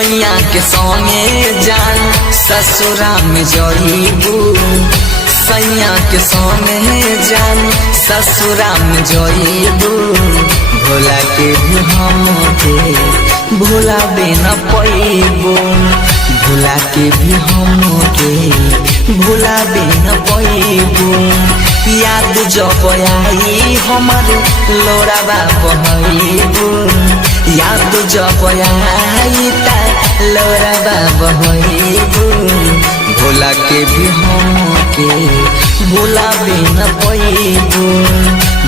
सैया के संगे जान ससुरा में जइबू सैया के संगे जान ससुरा में जइबू भोला के भी हमके भुलाबे न पैबू भोला के भी हमके भुलाबे न पैबू याद जब आई हमारे लोराबा बहबू याद जब आई ता लोराबा बहबू भोला के भी हमके भुलाबे न पैबू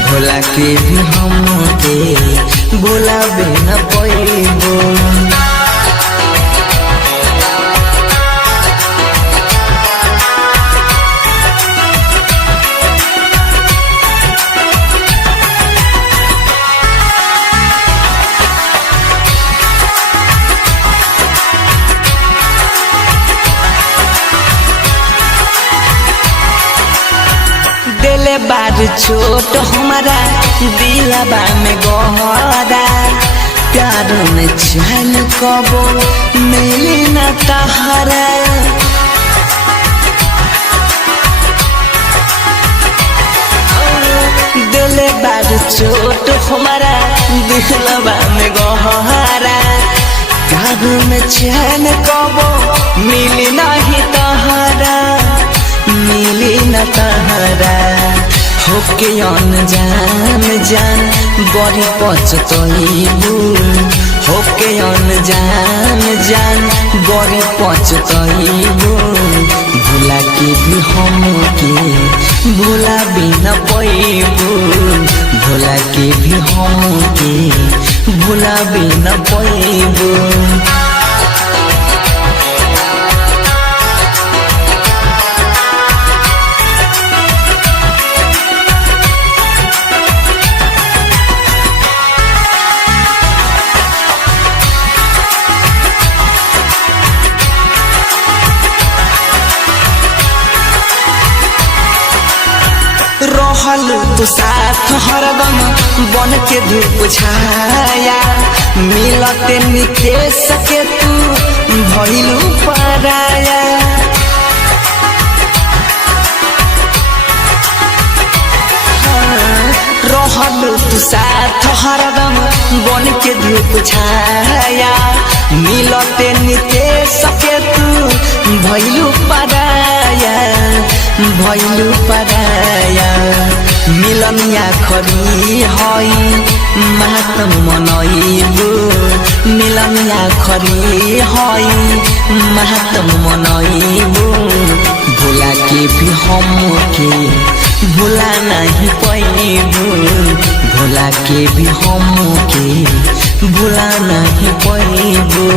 भोला के भी हमके भुलाबे न पैबू। दिले बार छोट हमारा दिलबा में गहरा प्यार में चल कबो मिली न तहरा दिले बार छोट हमारा दिलबा में गहरा प्यार में चल कबो मिली नहीं तहरा मिली न तहरा होके अनजान जान बड़ी पछतइबू होके अनजान जान बड़ी पछतइबू भुला के भी हमके भुलाबे न पैबू भुला के भी हमके भुलाबे न पैबू। रहल तू साथ हरदम बन के धूप छाया मिलते निकेश के तू भइलू पराया रहल तू साथ हरदम बन के धूप छाया मिलते निकेश के तू भइलू पराया भइलू पराया मिलनिया खरी हई मातम मनइबू मिलनिया खरी हई मातम मनइबू भोला के भी हमके भुला नहीं पैबू भोला के भी हमके भुला नहीं पैबू।